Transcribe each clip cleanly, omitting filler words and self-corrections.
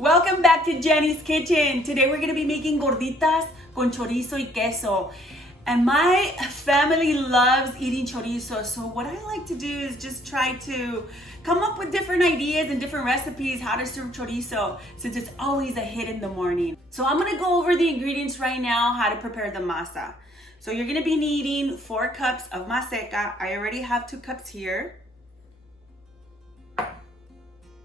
Welcome back to Jenny's Kitchen. Today we're gonna be making gorditas con chorizo y queso. And my family loves eating chorizo, so what I like to do is just try to come up with different ideas and different recipes how to serve chorizo, since it's always a hit in the morning. So I'm gonna go over the ingredients right now, how to prepare the masa. So you're gonna be needing 4 cups of maseca. I already have 2 cups here.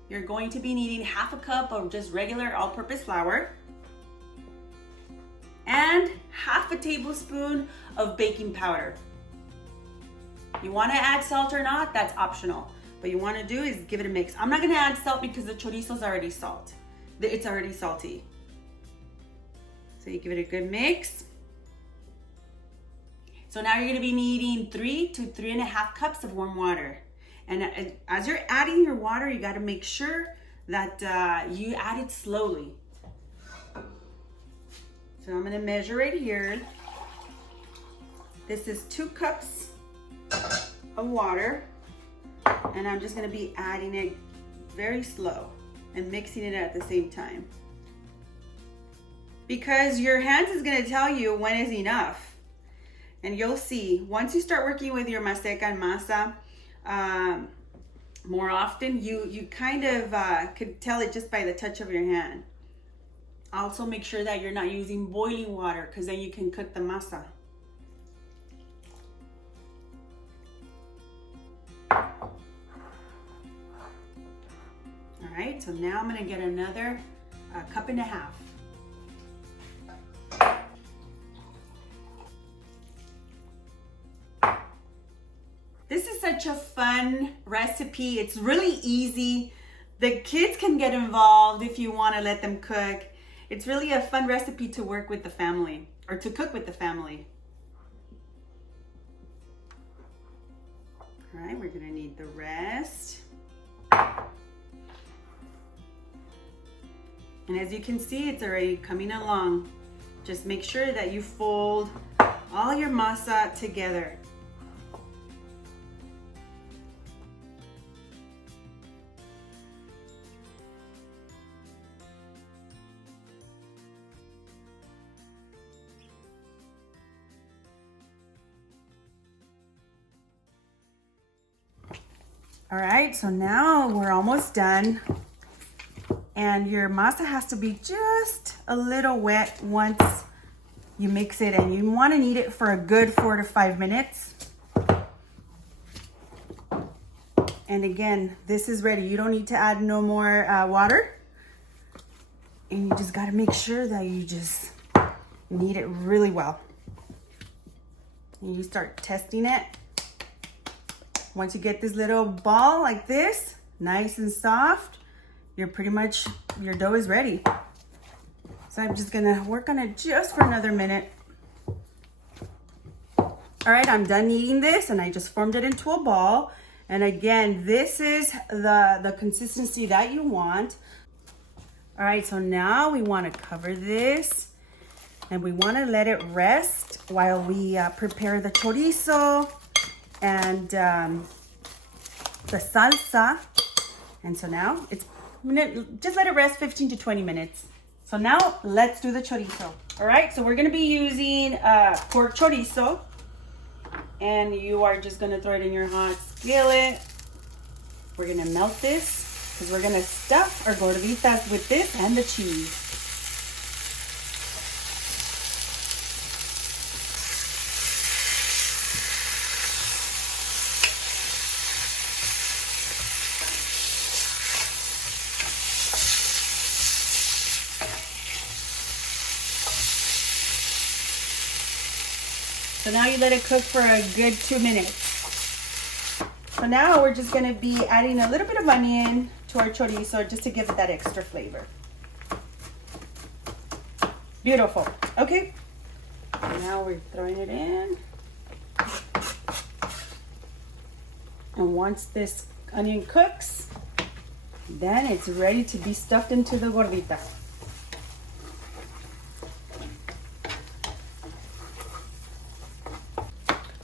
You're going to be needing half a cup of just regular all-purpose flour and half a tablespoon of baking powder. You want to add salt or not, that's optional. What you want to do is give it a mix. I'm not going to add salt because the chorizo is already it's already salty. So you give it a good mix. So now you're going to be needing 3 to 3.5 cups of warm water. And as you're adding your water, you got to make sure that you add it slowly. So I'm going to measure right here. This is 2 cups of water. And I'm just going to be adding it very slow and mixing it at the same time. Because your hands is going to tell you when is enough. And you'll see, once you start working with your maseca and masa, more often, you kind of could tell it just by the touch of your hand. Also make sure that you're not using boiling water, because then you can cook the masa. All right, so now I'm going to get another 1.5 cups. This is such a fun recipe. It's really easy. The kids can get involved if you want to let them cook. It's really a fun recipe to work with the family, or to cook with the family. All right, we're gonna need the rest. And as you can see, it's already coming along. Just make sure that you fold all your masa together. All right, so now we're almost done. And your masa has to be just a little wet once you mix it, and you want to knead it for a good 4 to 5 minutes. And again, this is ready. You don't need to add no more water. And you just got to make sure that you just knead it really well. And you start testing it. Once you get this little ball like this, nice and soft, you're pretty much, your dough is ready. So I'm just gonna work on it just for another minute. All right, I'm done kneading this, and I just formed it into a ball. And again, this is the consistency that you want. All right, so now we wanna cover this, and we wanna let it rest while we prepare the chorizo and the salsa. And so now just let it rest 15 to 20 minutes. So now let's do the chorizo. All right, so we're gonna be using pork chorizo, and you are just gonna throw it in your hot skillet. We're gonna melt this because we're gonna stuff our gorditas with this and the cheese. So now you let it cook for a good 2 minutes. So now we're just gonna be adding a little bit of onion to our chorizo just to give it that extra flavor. Beautiful. Okay. Now we're throwing it in. And once this onion cooks, then it's ready to be stuffed into the gordita.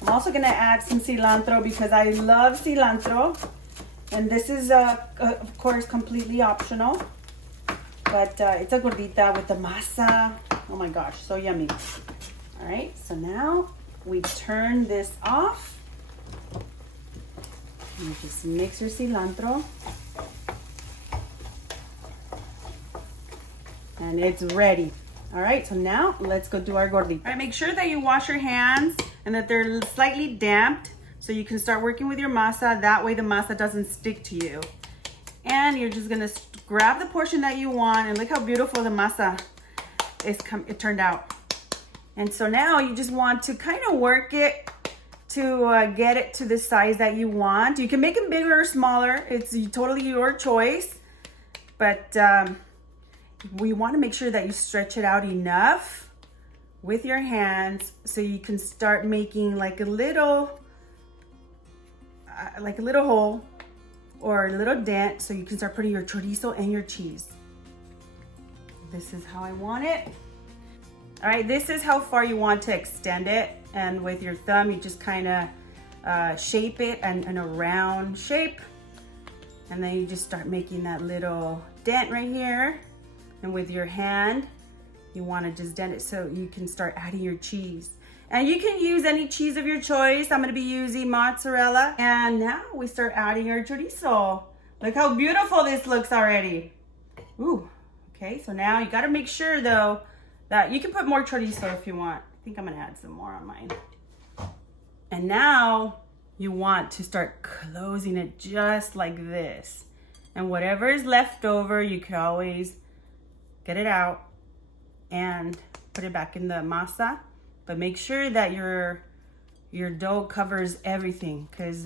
I'm also gonna add some cilantro because I love cilantro. And this is, of course, completely optional. But it's a gordita with the masa. Oh my gosh, so yummy. All right, so now we turn this off. You just mix your cilantro. And it's ready. All right, so now let's go do our gordita. All right, make sure that you wash your hands and that they're slightly damped so you can start working with your masa. That way the masa doesn't stick to you. And you're just gonna grab the portion that you want, and look how beautiful the masa it turned out. And so now you just want to kind of work it to get it to the size that you want. You can make it bigger or smaller. It's totally your choice. But we want to make sure that you stretch it out enough with your hands so you can start making like a little hole or a little dent so you can start putting your chorizo and your cheese. This is how I want it. All right, this is how far you want to extend it. And with your thumb, you just kind of shape it in a round shape. And then you just start making that little dent right here. And with your hand, you want to just dent it so you can start adding your cheese. And you can use any cheese of your choice. I'm going to be using mozzarella. And now we start adding our chorizo. Look how beautiful this looks already. Ooh, okay, so now you got to make sure though that you can put more chorizo if you want. I think I'm going to add some more on mine. And now you want to start closing it just like this. And whatever is left over, you could always get it out and put it back in the masa. But make sure that your dough covers everything, because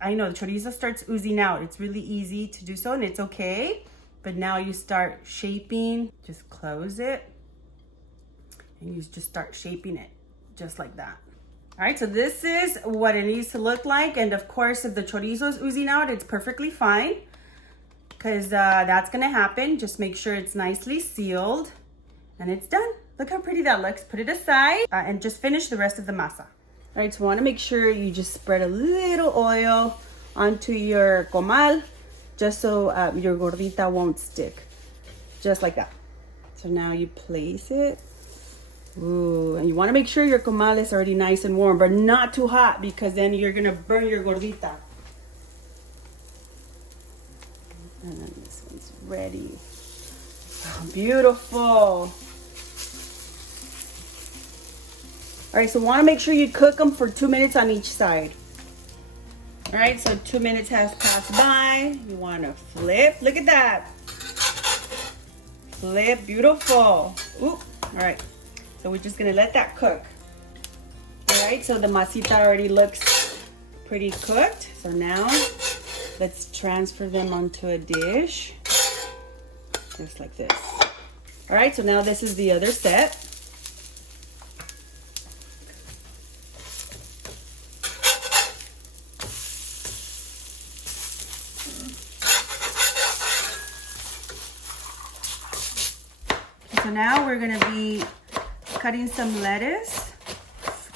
I know the chorizo starts oozing out. It's really easy to do so and it's okay. But now you start shaping, just close it. And you just start shaping it just like that. All right, so this is what it needs to look like. And of course, if the chorizo is oozing out, it's perfectly fine, because that's gonna happen. Just make sure it's nicely sealed and it's done. Look how pretty that looks. Put it aside and just finish the rest of the masa. All right, so I wanna make sure you just spread a little oil onto your comal, just so your gordita won't stick, just like that. So now you place it. Ooh, and you want to make sure your comal is already nice and warm, but not too hot, because then you're gonna burn your gordita. And then this one's ready. Oh, beautiful. All right, so want to make sure you cook them for 2 minutes on each side. All right, so 2 minutes has passed by. You want to flip. Look at that. Flip, beautiful. Ooh, all right. So we're just gonna let that cook. All right, so the masita already looks pretty cooked. So now let's transfer them onto a dish, just like this. All right, so now this is the other set. So now we're gonna be cutting some lettuce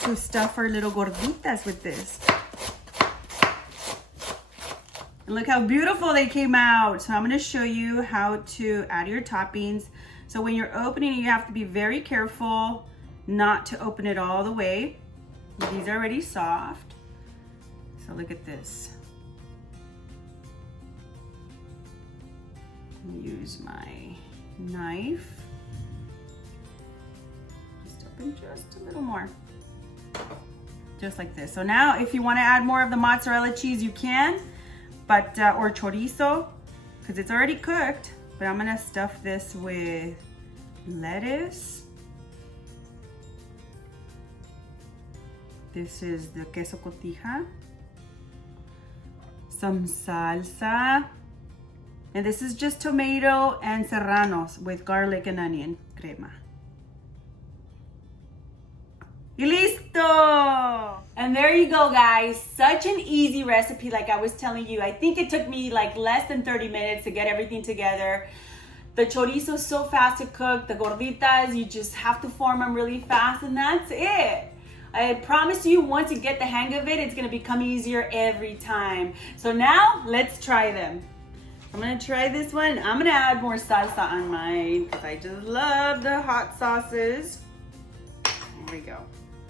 to stuff our little gorditas with this. And look how beautiful they came out. So I'm gonna show you how to add your toppings. So when you're opening, you have to be very careful not to open it all the way. These are already soft. So look at this. Use my knife. Just a little more, just like this. So now if you want to add more of the mozzarella cheese, you can, but or chorizo, because it's already cooked. But I'm gonna stuff this with lettuce. This is the queso cotija, some salsa, and this is just tomato and serranos with garlic and onion crema. Y listo! And there you go, guys. Such an easy recipe, like I was telling you. I think it took me like less than 30 minutes to get everything together. The chorizo is so fast to cook. The gorditas, you just have to form them really fast, and that's it. I promise you, once you get the hang of it, it's gonna become easier every time. So now, let's try them. I'm gonna try this one. I'm gonna add more salsa on mine because I just love the hot sauces. There we go.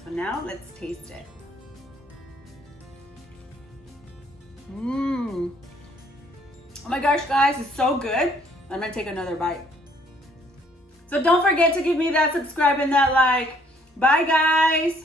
So now let's taste it. Mmm. Oh my gosh, guys, it's so good. I'm gonna take another bite. So don't forget to give me that subscribe and that like. Bye, guys.